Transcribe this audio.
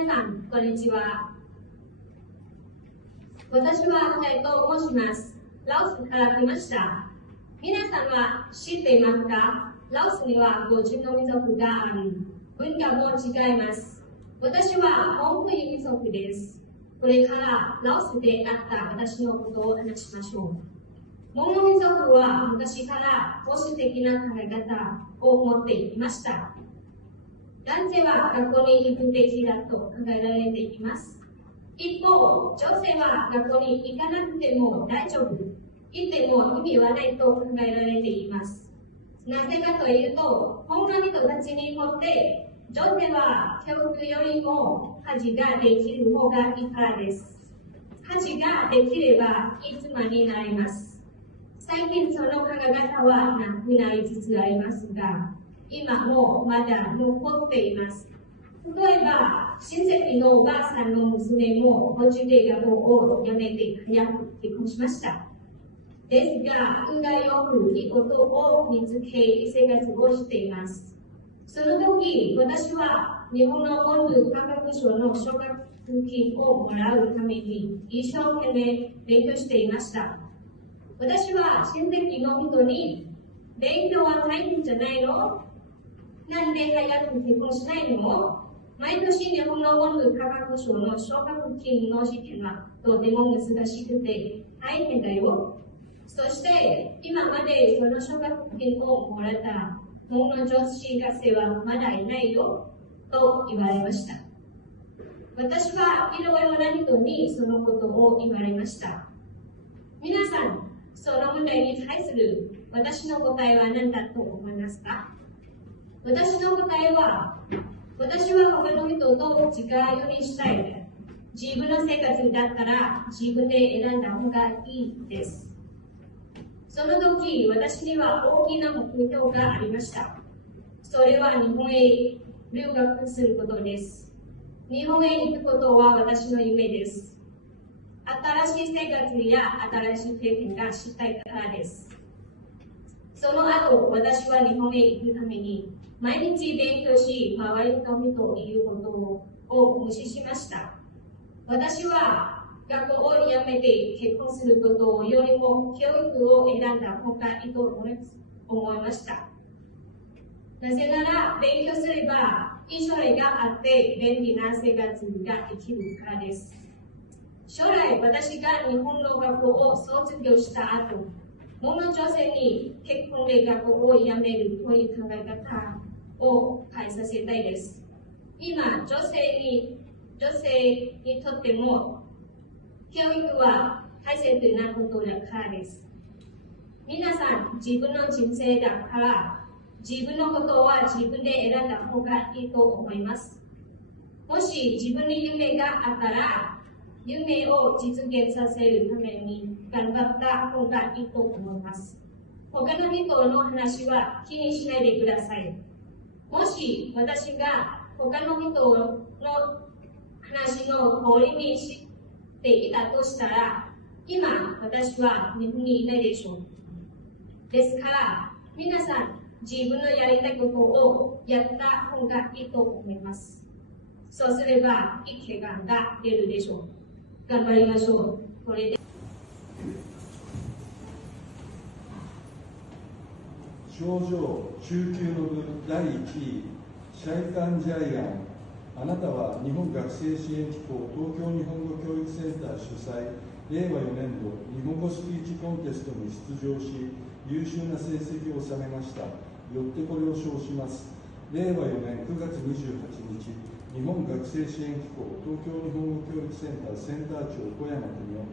皆さん、こんにちは。私はハヤと申します。ラオスから来ました。皆さんは知っていますか？ラオスには50の民族があり、文化も違います。私はモンゴル民族です。これからラオスであった私のことを話しましょう。モンゴル民族は昔から保守的な考え方を持っていました。男性は学校に行くべきだと考えられています。一方、女性は学校に行かなくても大丈夫。行っても意味はないと考えられています。なぜかというと、モンゴル人たちにとって、女性は教育よりも家事ができる方がいいからです。家事ができればいつまになります。最近その考え方はなくなりつつありますが、今もまだ残っています。例えば、親戚のおばあさんの娘も途中で学校を辞めて早く結婚しました。ですが、運がよくいいことを見つけ、生活をしています。その時、私は日本の文部科学省の奨学金をもらうために一生懸命勉強していました。私は親戚の人に、勉強は大変じゃないの？なんで早く結婚しないの？毎年日本の文部科学省の奨学金の試験はとても難しくて大変だよ。そして今までその奨学金をもらったモンゴル女子学生はまだいないよと言われました。私はいろいろな人にそのことを言われました。皆さん、その問題に対する私の答えは何だと思いますか？私の答えは、私は他の人と違うようにしたい。自分の生活だったら自分で選んだ方がいいです。その時、私には大きな目標がありました。それは日本へ留学することです。日本へ行くことは私の夢です。新しい生活や新しい経験がしたいからです。その後、私は日本へ行くために毎日勉強し、周りの人の言うことを無視しました。私は学校を辞めて結婚することよりも教育を選んだ方がいいと思いました。なぜなら勉強すればいい将来があって便利な生活ができるからです。将来私が日本の学校を卒業した後、モンゴル女性に結婚で学校を辞めるという考え方を変えさせたいです。今、女性にとっても教育は大切なことだからです。皆さん、自分の人生だから自分のことは自分で選んだ方がいいと思います。もし自分に夢があったら、夢を実現させるために頑張った方がいいと思います。他の人の話は気にしないでください。もし私が他の人の話の通りにしていたとしたら、今私は日本にいないでしょう。ですから、皆さん自分のやりたいことをやった方がいいと思います。そうすればいい結果が出るでしょう。頑張りましょう。これで症状中級の部第1位、シャイカン・ジャイアン。あなたは日本学生支援機構東京日本語教育センター主催、令和4年度日本語スピーチコンテストに出場し、優秀な成績を収めました。よってこれを称します。令和4年9月28日、日本学生支援機構東京日本語教育センターセンター長小山邦夫、